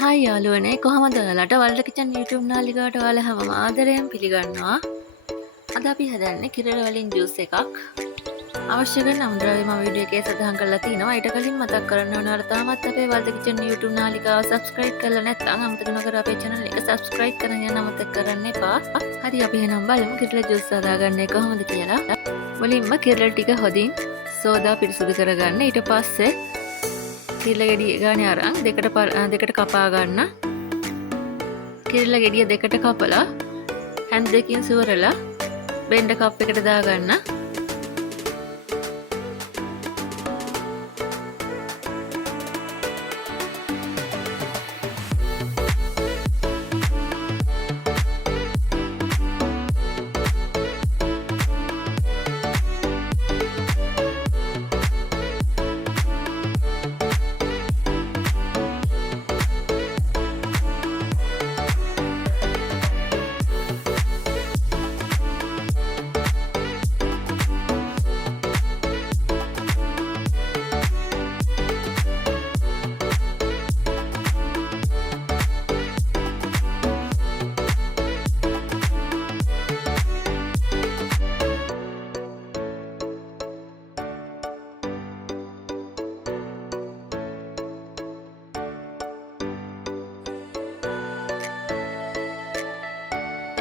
Hi යාළුවනේ කොහමද ඔයාලට වලට කිචන් YouTube නාලිකාවට ඔයාලා හැමෝම ආදරයෙන් පිළිගන්නවා. අද අපි හදන්නේ කිරල වලින් ජූස් එකක්. අවශ්‍ය කරන අමුද්‍රව්‍ය මම වීඩියෝ එකේ සඳහන් කරලා තිනවා. ඊට කලින් මතක් කරන්න ඕන ඔයාලා තාමත් අපේ වලට කිචන් YouTube නාලිකාව subscribe කරලා නැත්නම් අමතක නොකර අපේ channel එක subscribe කරගෙන යන්න අමතක කරන්න එපා. හරි අපි එහෙනම් බලමු කිරල ජූස් හදාගන්නේ කොහොමද කියලා. මුලින්ම කිරල ටික හොදින් සෝදා පිරිසුදු කරගන්න. ඊට පස්සේ කිරල ගෙඩිය ගානේ අරන් දෙකට කපා ගන්න. කිරල ගෙඩිය දෙකට කපලා හැන්ද දෙකකින් සුවරලා බෙන්ඩ කප් එකට දාගන්න.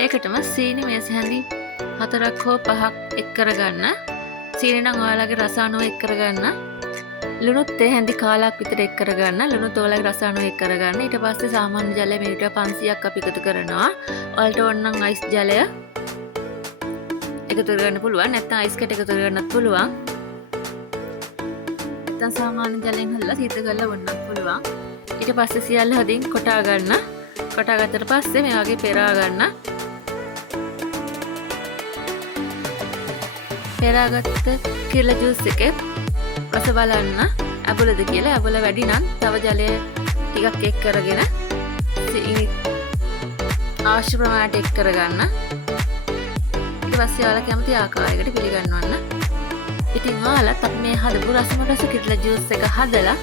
ඒකටම සීනි මේස හැඳි 4ක් හෝ 5ක් එක් කරගන්න. සීනි නම් ඔයාලගේ රස අනුව එක් කරගන්න. ලුණුත් ඒ හැඳි කාලක් විතර එක් කරගන්න. ලුණුත් ඔයාලගේ රස අනුව එක් කරගන්න. ඊට පස්සේ සාමාන්‍ය ජලය මිලිලීටර් 500ක් අපි එකතු කරනවා. ඔයාලට ඕන නම් අයිස් ජලය එකතු කරගන්න පුළුවන්. නැත්නම් අයිස් කැට එකතු කරගන්නත් පුළුවන්. නැත්නම් සාමාන්‍ය ජලයෙන් හදලා සීතල කරලා බොන්නත් පුළුවන්. ඊට පස්සේ සියල්ල හදින් කොටා ගන්න. කොටා ගත්තට පස්සේ මේ වගේ පෙරා ගන්න. පෙරාගත්ත කිරල ජූස් එකේ රස බලන්න ඇබුලද කියලා. ඇබුල වැඩි නම් තව ජලය ටිකක් එක් කරගෙන අවශ්‍ය ප්‍රමාණයට එක් කරගන්න. ඊට පස්සේ ඔයාලා කැමති ආකාරයකට පිළිගන්වන්න. ඉතින් ඔයාලත් අපි මේ හදපු රසම රස කිරල ජූස් එක හදලා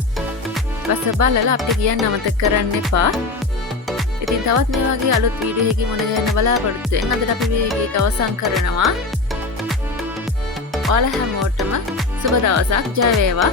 රස බලලා අපිට කියන්න අමතක කරන්න එපා. ඉතින් තවත් මේ වගේ අලුත් වීඩියෝ එකකින් මොන ගන්න බලාපොරොත්තු වෙන අදට අපි මේ එක අවසන් කරනවා. ඔයාලා හැමෝටම සුබ දවසක්. ජය වේවා.